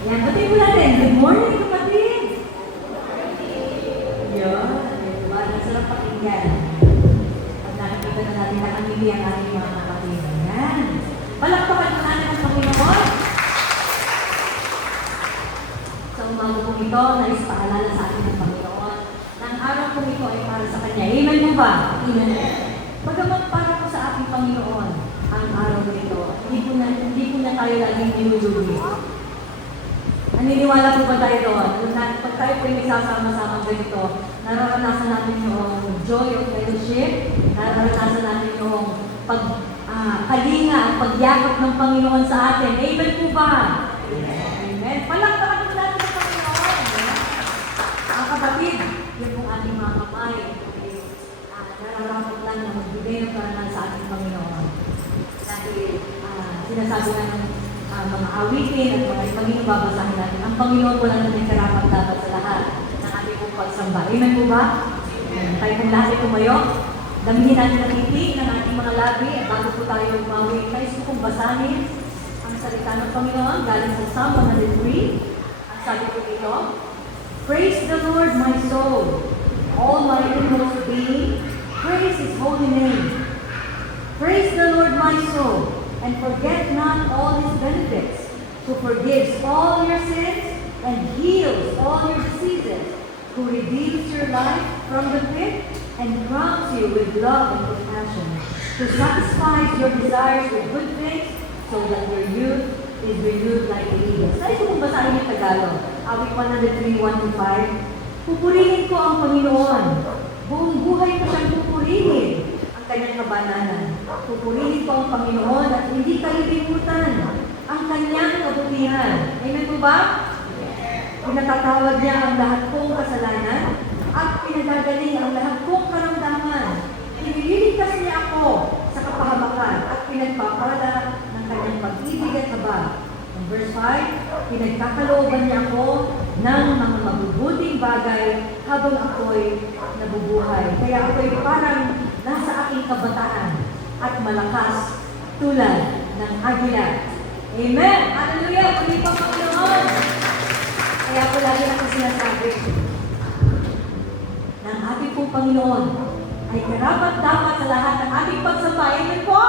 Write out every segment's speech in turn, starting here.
Ayan, pati mo natin. Good morning, kapatid! Yun, diba? Nasarap pakinggan. Pag nakikita na natin na kamili ang ating mga kapatid. Ayan. Palakpakan mo natin ang Panginoon. Sa umaga kong ito, nais paalala sa atin ng Panginoon na ang araw kong ito ay para sa Kanya. Amen mo ba? Amen. Bagamat para po sa ating Panginoon ang araw ko ito, hindi ko na tayo laging dinuduli. Naniniwala po ba tayo doon? Pag tayo po yung nagsasama-sama ganito, nararanasan natin yung joy of fellowship, nararanasan natin yung kalinga at pagyakap ng Panginoon sa atin. Amen po ba? Amen. Palakpakan po natin sa Panginoon. Ang kapatid, yun pong ating mga kamay, nararapat lang na magbigay ng karangal sa ating Panginoon. Dahil sinasabi na ng mga awitin at mga Panginoon babasahin natin. Ang Panginoon po lang natin karapat dapat sa lahat ng ating pong pagsamba. Amen po ba? Tayo pong lahat ay tumayo. Damihin natin ang ngiti ng ating mga labi at bago po tayo umawin, nais ko pong basahin ang salita ng Panginoon galing sa Psalm 103. Ang sabi ko dito, Praise the Lord, my soul, all my inmost being, praise His holy name. Praise the Lord, my soul, and forget not all His benefits, who forgives all your sins and heals all your diseases, who redeems your life from the pit and crowns you with love and compassion, who satisfies your desires with good things, so that your youth is renewed like the eagles. Nais ko kung basahin yung Tagalog. Awit 103:1-5. Pupurihin ko ang Panginoon. Buong buhay ko siyang pupurihin. Ang kanyang kabananan. Pupurihin ko ang Panginoon at hindi kalilimutan ang kanyang kabutihan. Amen po ba? Pinatatawad niya ang lahat kong kasalanan at pinagagaling ang lahat kong karamdaman. Inililigtas niya ako sa kapahamakan at pinagpapala ng kanyang pag-ibig at habag. Ang verse 5, pinagkakalooban niya ako ng mga mabubuting bagay habang ako'y nabubuhay. Kaya ako'y parang nasa aking kabataan at malakas tulad ng agila. Amen! Hallelujah! Puli pa Panginoon! Kaya po lagi ako sinasabi ng ating pong Panginoon ay karapat-dapat sa lahat ng ating pagsambay. Amen po?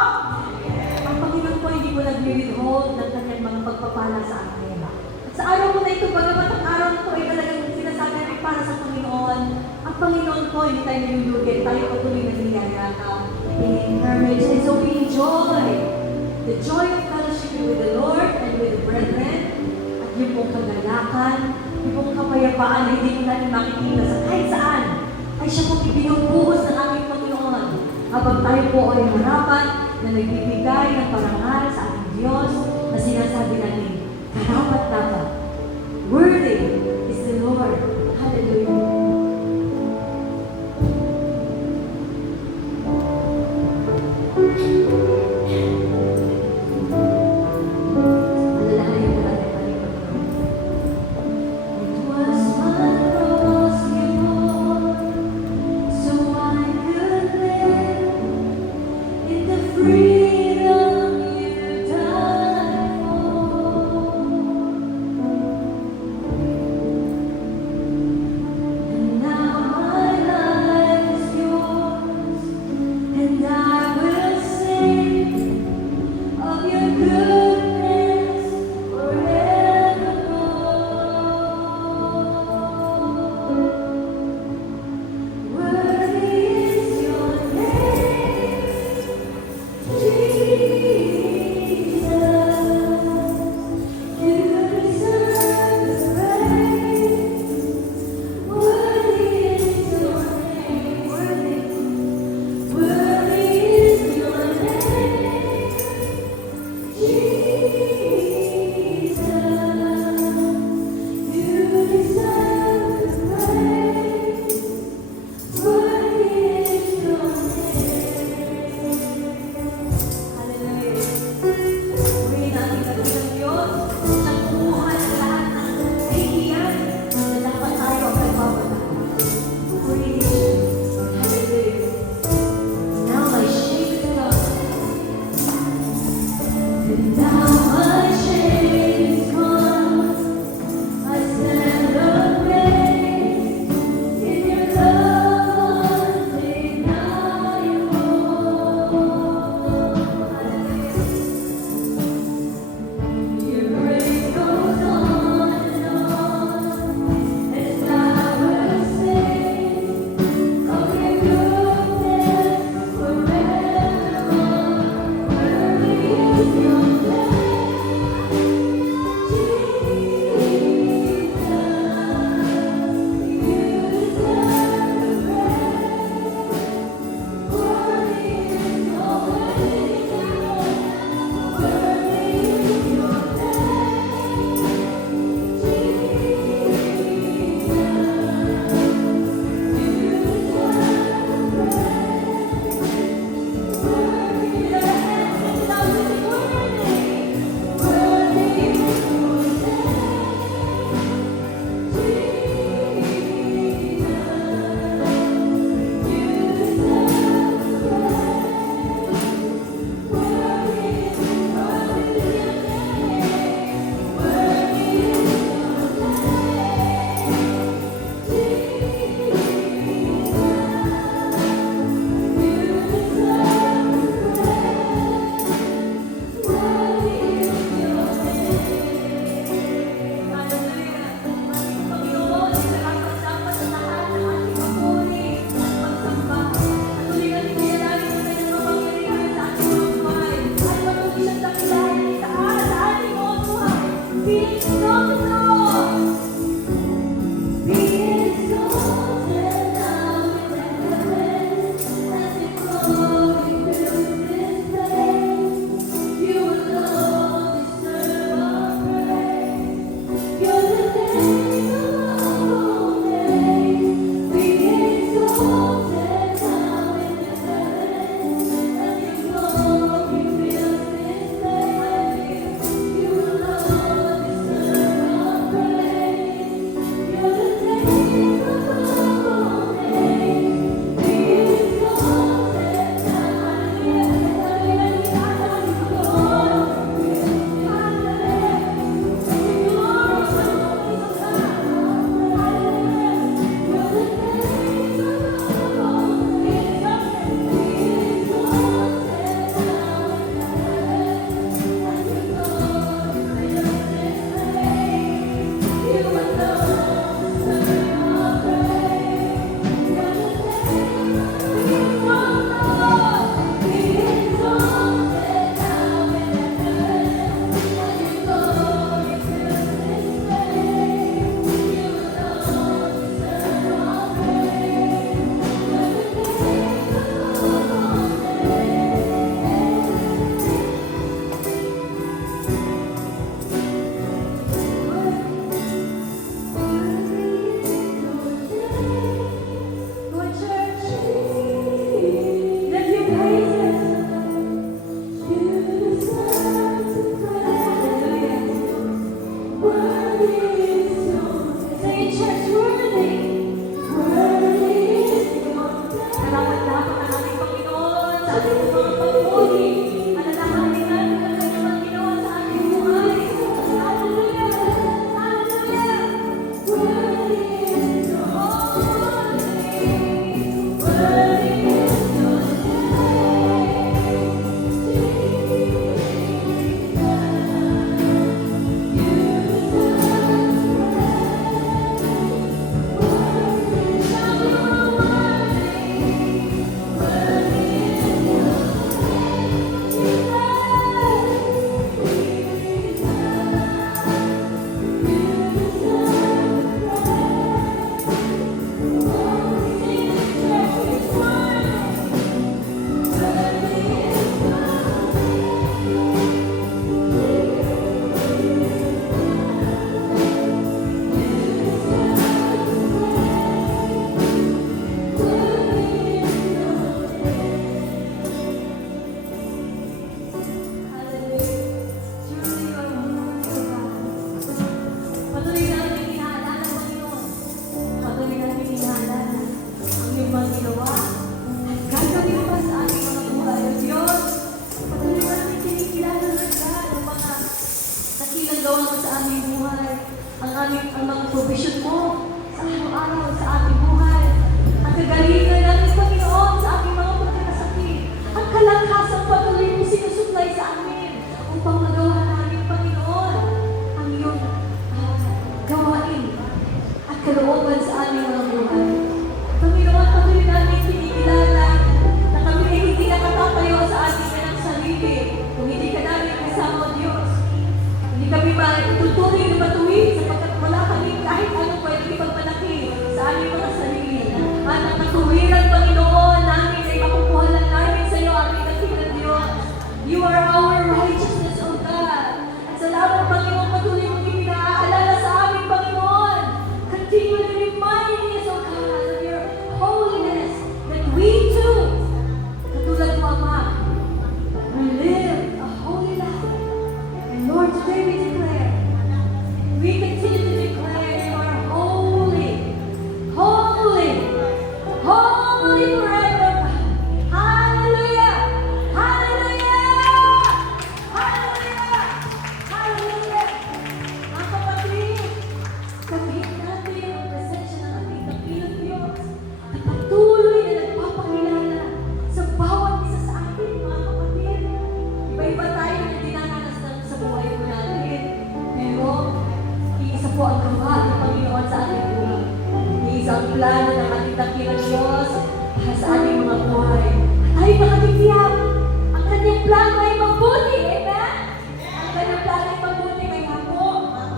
Ang Panginoon po hindi ko nag-withhold ng kanyang mga pagpapala sa akin. At sa araw ko na ito, bagamat ang araw na ito ay talagang sinasabi rin para sa Panginoon, ang Panginoon po hindi tayo nilulugin, tayo patuloy na niyayakap, in-encourage, and so we enjoy the joy of fellowship with the Lord and with the brethren, at yung pong kagalakan, yung pong kapayapaan na hindi ko natin makikita sa kahit saan, ay siya pong ibinubuhos ng ating Panginoon habang tayo po ay harapan na nagbibigay ng parangal sa ating Diyos na sinasabi natin, karapat-dapat, worthy is the Lord. Hallelujah. Freedom you died for. ang mga provision mo sa araw-araw sa ating buhay. Ang kagalingan natin, Panginoon, sa ating mga pagkakasakit. Ang kalakasang patuloy mo sinusuplay sa amin upang magawa namin, Panginoon, ang iyong gawain at kalooban sa aming mga buhay. Panginoon, patuloy namin kinikilala na kami ay hindi nakatatayo sa ating ng sarili kung hindi ka namin kasama, Diyos. Hindi kami matutuloy na matuwid sapagkat wala kami kahit anong pwede ipagmalaki sa aming mga sarili. At ang katuwiran, Panginoon, namin ay makukuha lang namin sa iyo, aming dakilang Diyos. You are our righteousness, O God. At salamat, Panginoon, patuloy mong ipinaalala sa aming Panginoon. Continually reminding us, O God, of your holiness, that we too, katulad mo, Ama, will live a holy life. And Lord, today we declare, we continue to declare you are holy, holy, holy forever. Hallelujah! Hallelujah! Hallelujah! Hallelujah! Mga kapatid, sabihin natin ang presensya ng ating dakilang Diyos na patuloy na nagpapakilala sa bawat isa sa atin, mga kapatid. Iba-iba tayo na dinaranas sa buhay po natin. Pero, iisa po ang gawa ng Panginoon sa ating buhay. Iisa ang plano ng ating dakilang Diyos para sa ating mga buhay. At tayo nakatigiyak, ang kanyang plano ay mabuti. Amen? Ang kanyang plano ay mabuti. Kaya po, mga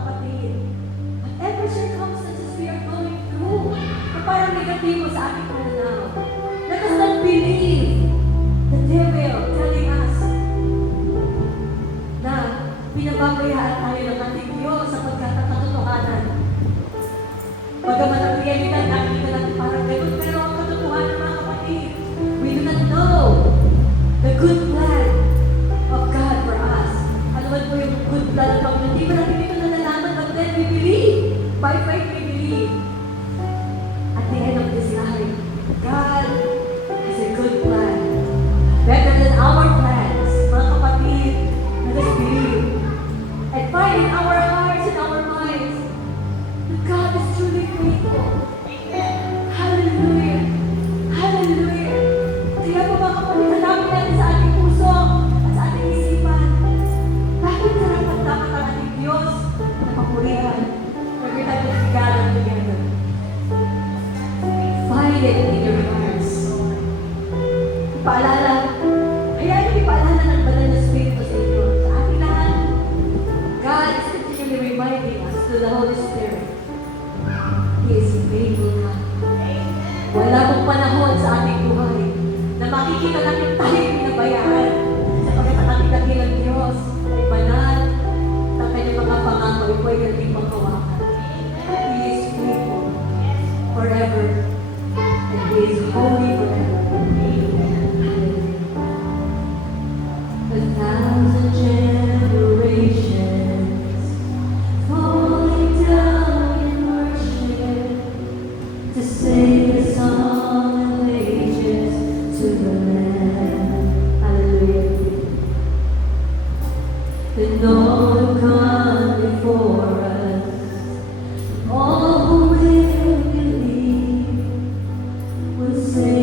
Bagamat ang realidad, nakikita natin parang ganun, pero ang katotohanan mga kapatid, we do not know the good plan of God for us. Ano man po yung good plan ng Panginoon? Hindi ba natin ito nalalaman? But then we believe. By faith we believe. At the end of this life, God has a good plan. Better than our plans. Mga kapatid, let us believe. And find in our hearts and our minds that God is truly faithful. Hallelujah. Hallelujah. Kaya po mga kapatid, hanapin natin sa ating puso at sa ating isipan. Bakit dapat ang ating Diyos na papurihan? Every time that we gather together. Find it in your hearts. Ipaalala. Kaya ipaalala ng banal na Espiritu sa inyo. Sa ating lahat, God is continually reminding us through the Holy Spirit. He is faithful God. Wala pong panahon sa ating buhay na makikita natin tayo pinabayaan sapagkat ang ating dakilang Diyos ay banal na kanyang mga pangako ay pwede nating panghawakan. He is faithful forever and He is holy forever. A thousand generations falling down in worship to sing a song of ages to the Lamb. Hallelujah. And all who come before us, all who will believe, will sing.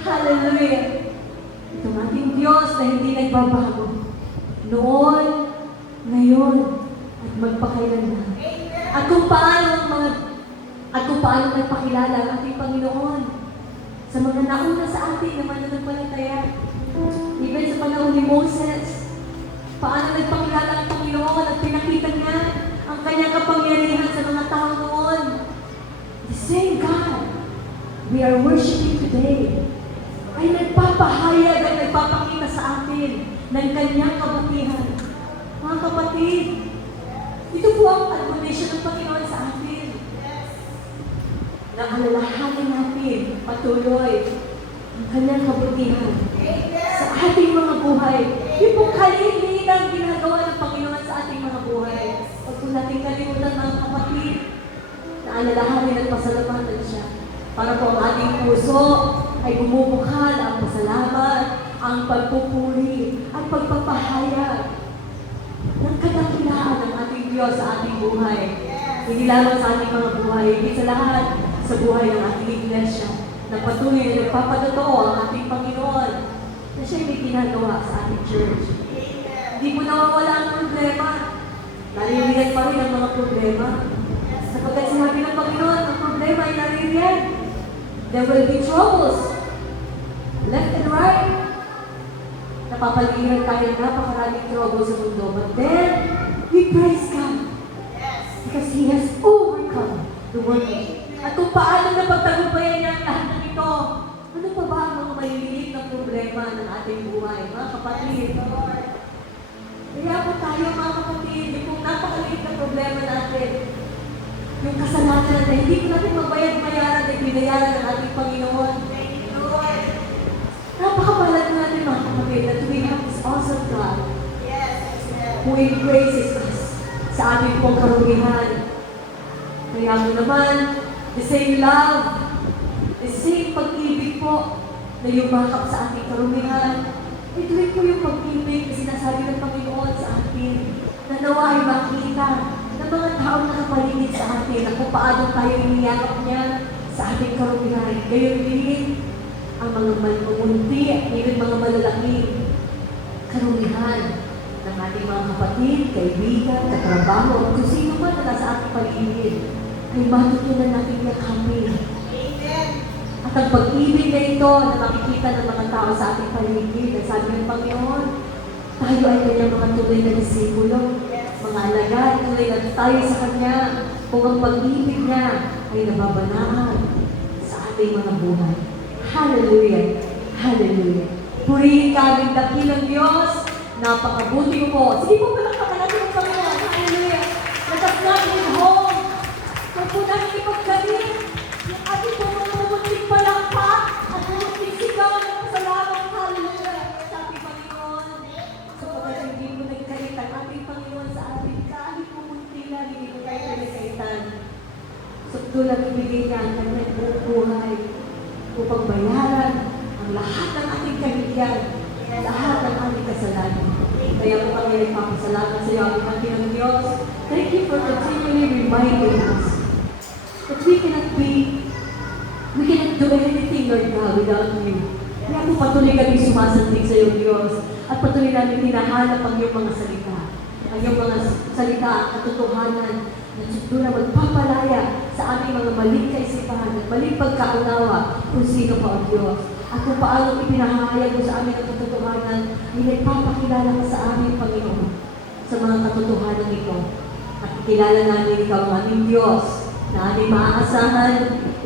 Hallelujah. Itong ating Diyos na hindi nagbabago. Noon, ngayon, at magpakailanman. At kung paano nagpakilala ang ating Panginoon sa mga nauna sa atin na mananampalataya. Even sa panahon ni Moses, paano nagpakilala ang Panginoon at pinakita niya ang kanyang kapangyarihan sa mga tao noon. The same God we are worshiping today ay nagpapahayag at nagpapakita sa atin ng kanyang kabutihan. Mga kapatid, ito po ang admonition ng Panginoon sa atin. Na alalahanin natin patuloy ang kanyang kabutihan sa ating mga buhay. Yung pong kalilitan ginagawa ng Panginoon sa ating mga buhay. Huwag po natin kalimutan mga kapatid na alalahanin at pasalamatan siya. Para po ang ating puso ay bumubukal ang pasalamat, ang pagpupuri, at pagpapahayag ng kadakilaan ng ating Diyos sa ating buhay. Hindi lamang sa ating mga buhay, hindi sa lahat sa buhay ng ating iglesia na patuloy na nagpapadotoo ang ating Panginoon na siya'y may ginagawa sa ating church. Hindi po nawawala ang problema. Naririyan pa rin ang mga problema. Sapagkat sinabi ng Panginoon, ang problema ay naririyan. There will be troubles. Left and right. Napapaligiran tayo ng napakaraming troubles sa mundo. But then, we praise God. Because He has overcome the world. At kung paano napagtagumpayan niya ang lahat ng ito, ano pa ba ang mga maliliit na problema ng ating buhay, mga kapatid? Kaya po tayo, mga kapatid, yung napakaliit na problema natin, yung kasalanan natin, hindi ko natin mabayad-mayaran at binayaran ng ating Panginoon. Napakabalat natin, mga kapatid, that we have this awesome God who embraces us sa ating pong karumihan. Kaya mo naman, the same love, the same pag-ibig po na yumakap sa ating karumihan. Ito rin po yung pag-ibig na sinasabi ng Panginoon sa atin, na nawa ay makita ng mga taong nakapaligid sa atin, na kung paano tayo iniyakap niya sa ating karumihan. Gayon din ang mga malumunti at even mga malalaking karumihan ng ating mga kapatid, kaibigan, katrabaho, o kung sino man na nasa ating paligid, ay matutunan natin yakapin. At ang pag-ibig na ito na makikita ng mga tao sa ating paligid, ay sabi ng Panginoon, tayo ay kanyang mga tunay na disipulo, mga alagad, tunay na tayo sa Kanya, kung ang pag-ibig niya ay nababanaan sa ating mga buhay. Hallelujah! Hallelujah! Purihin ka aming dakilang Diyos, napakabuti mo. Sige po, palakpakan natin ang Panginoon. Hallelujah! Let us not live home. Huwag po natin ipaggalit yung ating po mga mamunting palakpak at mamunting sigaw ng pasalamat. Hallelujah! Sa ating Panginoon. Sapagkat hindi mo nagkait ang ating Panginoon sa ating kahit mamunting lang, hindi mo tayo pinagkaitan. Sakto lang ibigay niya ang kanyang buong buhay upang bayaran ang lahat ng ating kahihiyan, lahat ng ating kasalanan. Kaya po kami nagpapasalamat sa iyo, aming Panginoon Diyos. Thank you for continually reminding us that we cannot do anything, Lord God, without you. Kaya po patuloy kami sumasandig sa iyo, Diyos, at patuloy namin hinahanap ang iyong mga salita. Ang iyong mga salita at katotohanan na siguro na magpapalaya sa aming mga maling kaisipan at maling pagkaunawa kung sino pa ang Diyos. At kung paano ipinahayag mo sa amin ang katotohanan, ay nagpapakilala ka sa aming Panginoon sa mga katotohanan ito. At kilala namin ikaw ang aming Diyos na aming maaasahan,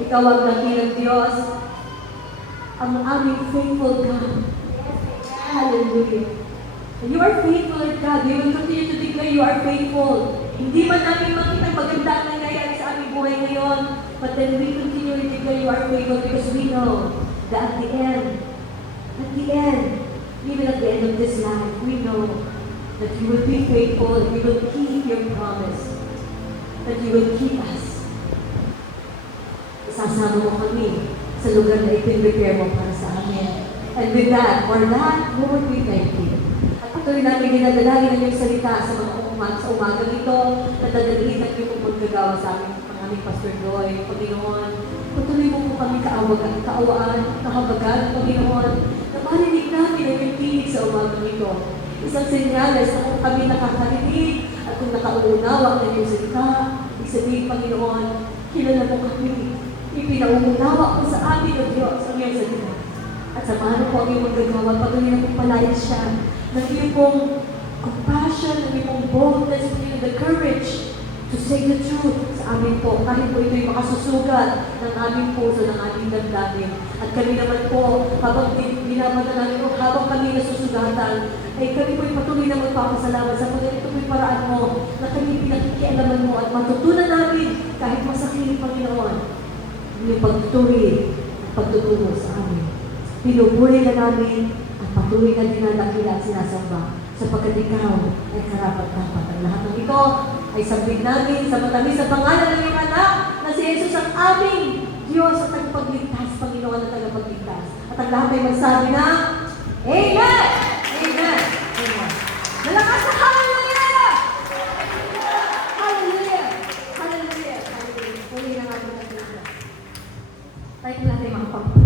ikaw ang dakilang Diyos, ang aming faithful God. Hallelujah. And you are faithful, Lord God. We will continue to declare you are faithful. Hindi man namin makita maganda ang nangyayari sa aming buhay ngayon, but then we continue to declare you are faithful because we know that at the end, even at the end of this life, we know that you will be faithful and you will keep your promise, that you will keep us. Isasama mo kami sa lugar na ipin-prepare mo para sa amin. And with that, for that, Lord, we thank you. At patuloy namin dinadalangin ang iyong salita sa mga sa umaga nito, na dadalhin at yung magkagawa sa amin, ang aming Pastor Joy, Panginoon. Patuloy mo po kami kaawaan, kahabagan, Panginoon, na marinig namin ang iyong tinig sa umaga nito. Isang senyales na kung kami nakakarinig at kung nakauunawa ng iyong salita, isabihin, Panginoon, kilala mo kami, ipinauunawa ko sa amin o Diyos ang iyong salita. At samahan po ang iyong magagawa, patuloy na kong palayas siya, ng iyong pong compassion, ng iyong boldness, ng the courage to say the truth sa amin po. Kahit po ito'y makasusugat ng aming puso, ng aming damdamin. At kami naman po, habang binabata namin po, habang kami nasusugatan, ay kami po'y patuloy na magpapasalamat sa pagkat ito po'y paraan mo na kami pinakikialaman mo at matutunan namin kahit masakit, Panginoon, yung pagtutuloy at pagtutungo sa amin. Pinupuri na namin at patuloy na dinadakila at sinasamba sapagkat ikaw ay karapat-dapat. Ang lahat ng ito ay sabid namin sa matamis sa pangalan ng iyong anak na si Jesus ang aming Diyos at tagapagligtas, Panginoon at tagapagligtas. At ang lahat ay magsabi na, Amen! Amen! Amen! Malakas na hallelujah! Hallelujah! Hallelujah! Hallelujah! Puli na nga po natin. Tayo natin mga pagpapalala.